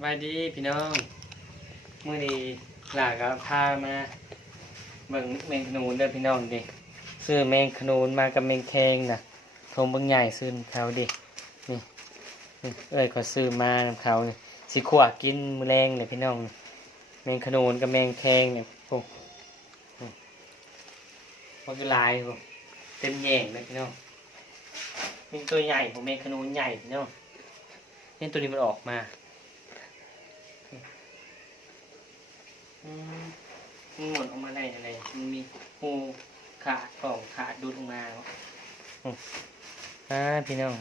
สวัสดีพี่น้องมื่อนี้หลาก็พามาเบิ่งแมงขนูนเด้อพี่น้องดิซื้อแมงขนูนมากับแมงแคงนะทงเบิ่งใหญ่ซื้อเขาดินี่นี่เอ้ยขาซื้อมานำเขานี่สิขวากินมือแรงเลยพี่น้องแมงขนูนกับแมงแคงเนี่ยพวกมันคือลายพวกเต็มแย่งเลยพี่น้องนี่ตัวใหญ่ผมแมงขนูนใหญ่พี่น้องนี่ตัวนี้มันออกมา มันหมดออกมาได้อะไรมันมีหูขาดกล่องขาดดูดออกมาอ่าพี่น้อง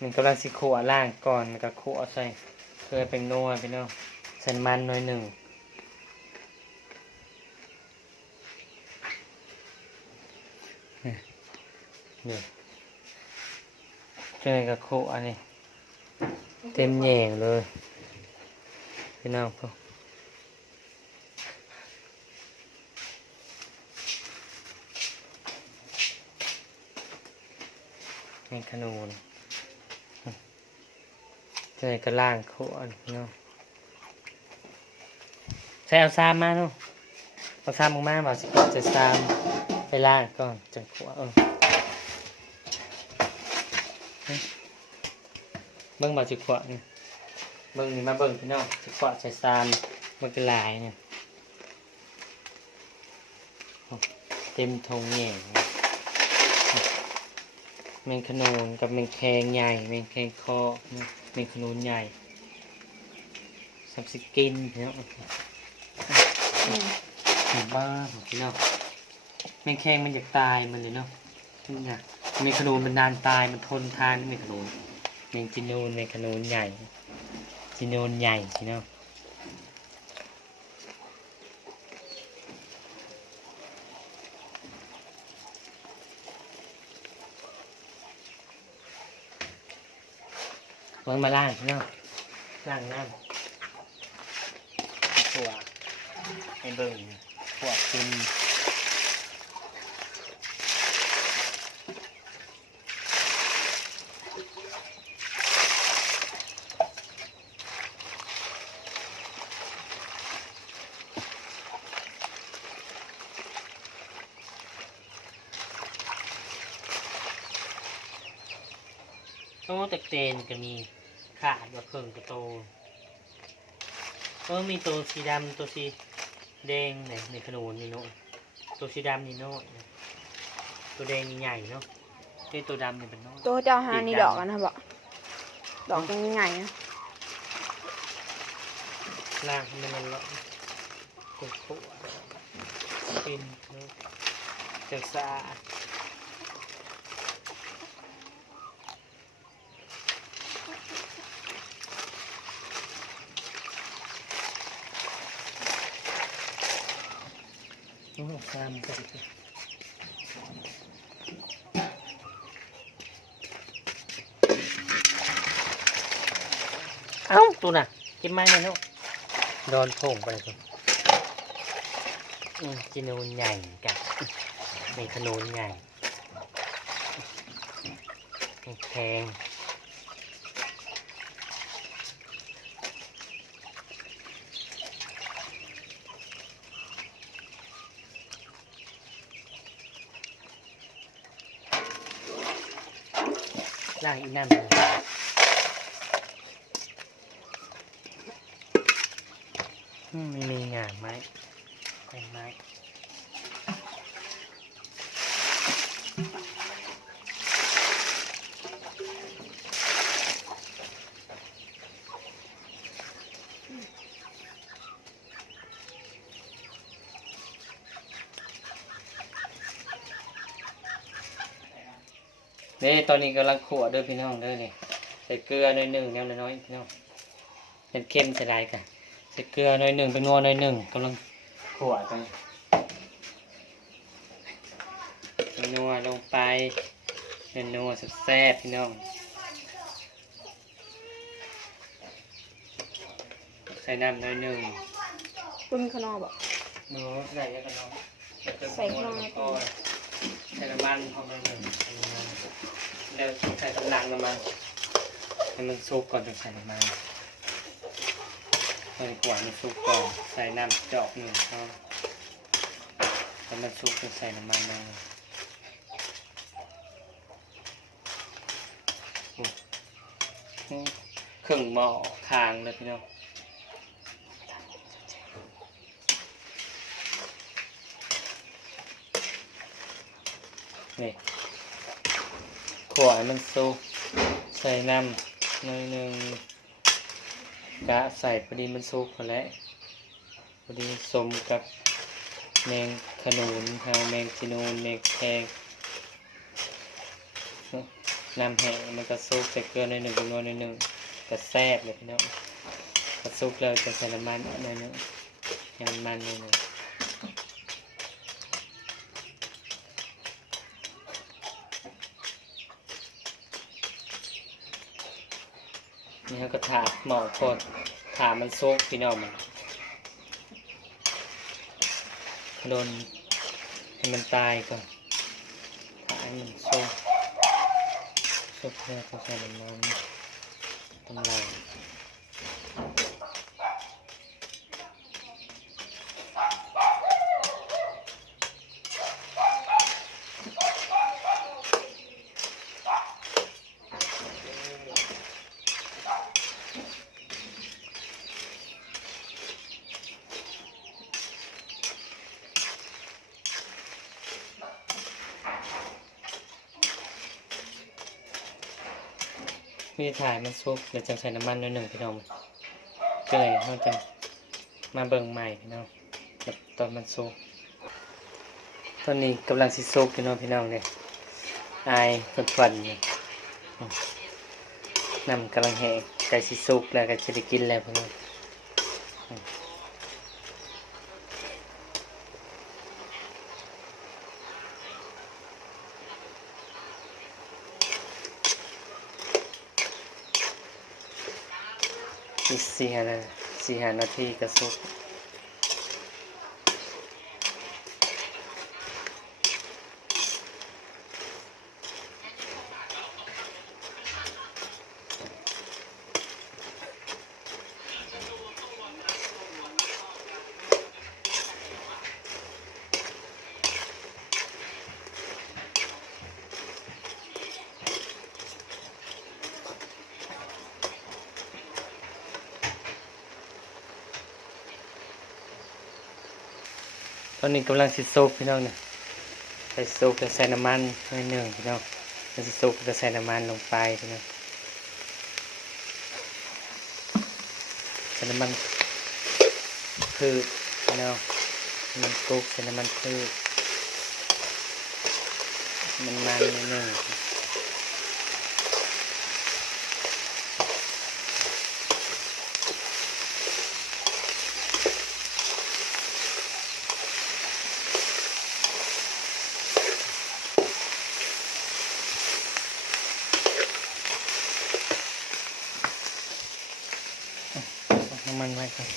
มันกำลังสิขัวล่างก่อนแล้วก็ขัวใส่เพื่อเป็นนัวพี่น้องใส่น้ำมันหน่อยหนึ่งนี่นี่เจอกับขัวนี่เต็มแยงเลยพี่น้องพวก มีขนูนเจอกระล่างขวดเนาะใช้เอาซามมาเนาะเอาซามออกมาบอกสิก่อนจะซามไปล่างก่อนจังขวดเออเบิ้งบอกจิขวดนี่เบิ้งนี่มาเบิ้งพี่น้องจิขวดใส่ซามมันกระลายเนี่ยเต็มทงแง่งเลย แมงขนูนกับแมงแคงใหญ่ แมงแคงคอนะแมงขนูนใหญ่สับสกินพี่น้องถึงบ้าของพี่น้องแมงแคงมันอยากตายมันเลยเนาะนี่ไงแมงขนูนมันนานตายมันทนทานแมงขนูนแมงจีนูนแมงขนูนใหญ่จีนูนใหญ่พี่น้อง มันมาล่างพี่น้องล่างน้ำถั่วให้เบิ่งถั่วกคุณ โอ้แต่เตนก็มีขาดว่าเพิ่งกระโตเออมีตัวสีดำตัวสีแดงเนี่ยในขนูนนี่เนาะตัวสีดำนี่เนาะตัวแดงนี่ใหญ่เนาะนี่ตัวดำนี่เป็นเนาะตัวเจ้าหานี่ดอกกันนะบอกดอกยังไงนะล่างมันมันละกุดขัวกินเนาะจังสะอาด โอ้ซามกันเอ้าตัวน่ะกินไม้เนี่ยลูกโดนโผงไปเลยอืมกินนูนใหญ่กับมีขนูนใหญ่มีแพง ล่างอีกน้ำหนึ่งมมีงานไหมเป็นไหม เด้ตอนนี้กำลังขั่วเด้อพี่น้องเด้อนี่ใส่เกลือหน่อยหนึ่งแนวน้อยๆพี่น้องเป็นเค็มใส่ได้กันใส่เกลือหน่อยหนึ่งเป็นนัวหน่อยหนึ่งกำลังขั่วกันเป็นนัวลงไปเป็นนัวแซ่บๆพี่น้องใส่น้ำหน่อยหนึ่งปุ้นขนอบอกหนูใส่เยอะกันน้องใส่ข้างนอกแล้วก็ใส่น้ำมันพอหน่อยหนึ่งใส่น้ำมัน แล้วใส่น้ำมันน้ำมันให้มันซุกก่อนถึงใส่น้ำมันมันกว่ามันสุกก่อนใส่น้ำจอกหนึ่งเข้าแล้วมันสุกจะใส่น้ำมันลงอืมเครื่องหม้อคางเลยพี่น้องนี่ ขวให้มันสุกใส่น้ำหน่อยหนึ่งกะใส่พอดีมันสุกพอแล้วพอดีสมกับแมงขนุนทางแมงจีนูนแมงแคงน้ำแห้งมันก็สุกใส่เกลือในอยหนึ่งจำนวนในอยหนึ่งก็แซ่บเลยพี่น้องก็สุกแล้วจะใส่น้ำมันในอยหนึ่งให้มันมันในอยหนึ่ง นี่เขาก็ถาดหมอกคตรถามันสุกพี่น้องมันโดนให้มันตายก่อนถาให้มันสุกสุกแล้วก็ใส่น้ำมันตำลัง พี่ถ่ายมันซุกเดี๋ยวจะใส่น้ำมันนิดหนึ่งพี่น้องก็เลยเขาจะมาเบิ่งใหม่พี่น้องแบบตอนมันซุกตอนนี้กำลังสิซุกพี่น้องพี่น้องเนี่ยอายฝนฝันๆอยู่อืมน้ำกำลังแห่ไก่สิซุกแล้วก็จะได้กินแล้วพี่น้อง อีกสี่ห้านาสี่ห้านาทีกระสุก ตอนนี้กำลังสิโซกพี่น้องเนี่ยใส่โซกจะใส่น้ำมันหน่อยหนึ่งพี่น้องมันสิซุกแล้วใส่น้ำมันลงไปพี่น้องใส่น้ำมันพืชพี่น้องมันกุ๊กใส่น้ำมันพืชมันมันนิดหนึ่งเอาน้ำมันไว้ก่อน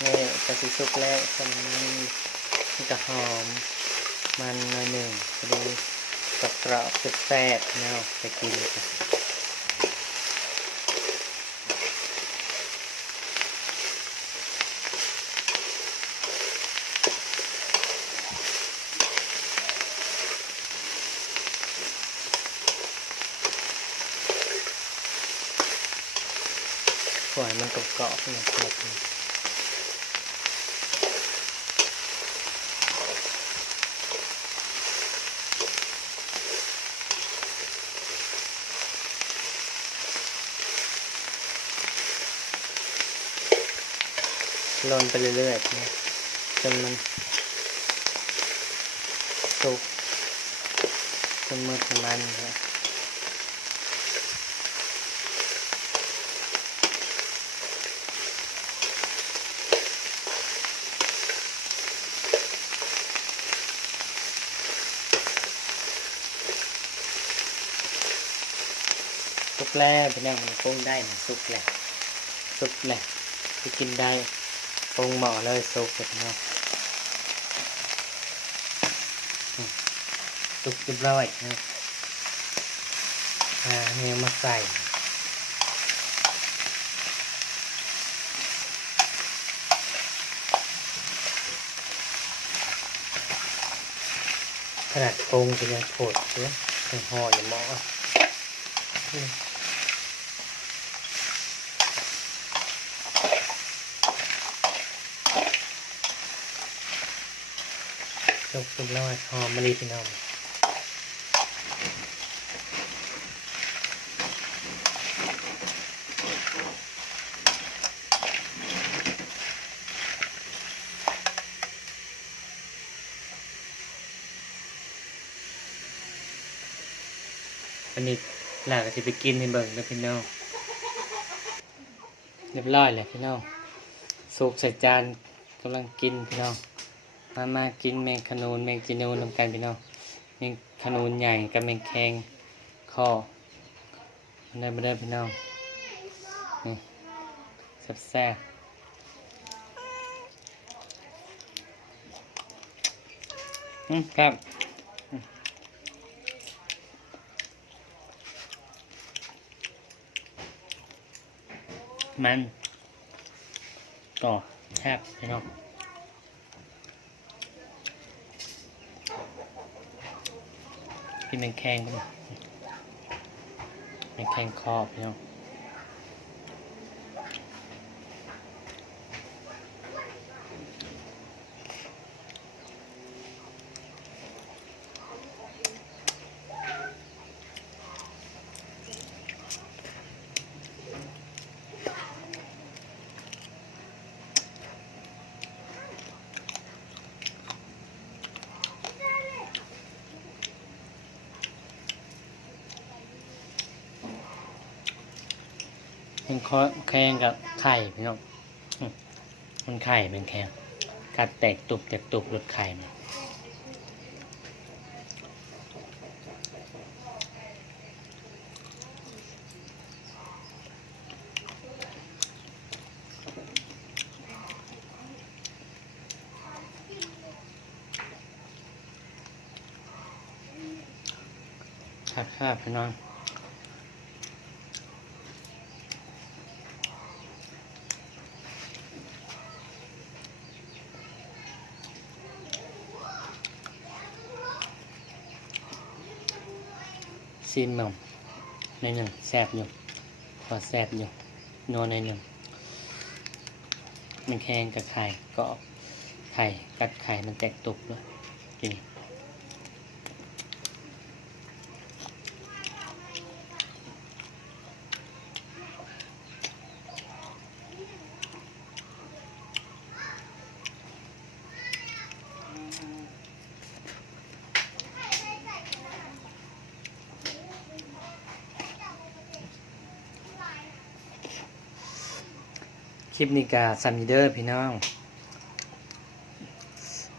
นี่กระ สุกแล้วใส่น้ำมันมันจะหอม มันหน่อยหนึ่งพอดีกรอบกรอบแซ่บเนาะไปกินกันปล่อยมันกรอบๆนะครับ ลนไปเรื่อยๆนะจนมันสุกจนหมดของมันนะสุกแล้วเป็นยังมันกุ้งได้นะสุกแล้วสุกแล้วจะกินได้ ปรุงหม้อเลยสุกเลยนะสุกเรีบร้อยนะอ่าเนี่ยมาใส่ขนาดปรงก็ยังโผล่เลยห่ออยังหม้อ จบเป็นร้อยหอมมะลิพี่น้องอันนี้หลานก็จะไปกินให้เบิ่งแล้วพี่น้องเรียบร้อยแล้วพี่น้องสุกใส่จานกำลังกินพี่น้อง มามากินแมงขนูนแมงจีนูนรวมกันพี่น้องแมงขนูนใหญ่กับแมงแคงคอมาได้มาได้พี่น้องนี่แซ่บๆอืมครับมันต่อแทบพี่น้อง กินแมงแข้งกันแมงแข้งคอพี่น้อง เป็นคอแข้งกับไข่พี่น้องมันไข่เป็นแข้งกัดแตกตุบแตกตุบหลุดไข่มันครับครับพี่น้อง ซีนม่อมในหนึ่งแซบอยู่พอแซบอยู่นัวในหนึ่งมันแข็งกับไข่ก็ไข่กัดไข่มันแตกตุกเลยกิน คลิปนี้กาซัมมิเดอร์พี่น้อง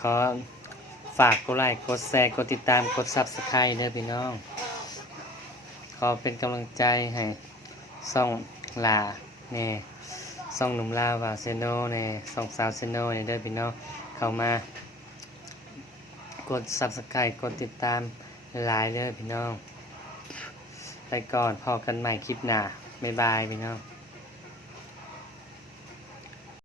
ขอฝากกดไลค์กดแชร์กดติดตามกดซับสไครต์เด้อพี่น้อง ขอเป็นกำลังใจให้ซ่องลาเน่ซ่องหนุ่มลาวาเซโนเน่ซ่องสาวเซโนเน่เด้อพี่น้องเข้ามากดซับสไครต์กดติดตามหลายเด้อพี่น้อง ไปก่อนพอกันใหม่คลิปหน้าบ๊ายบายพี่น้อง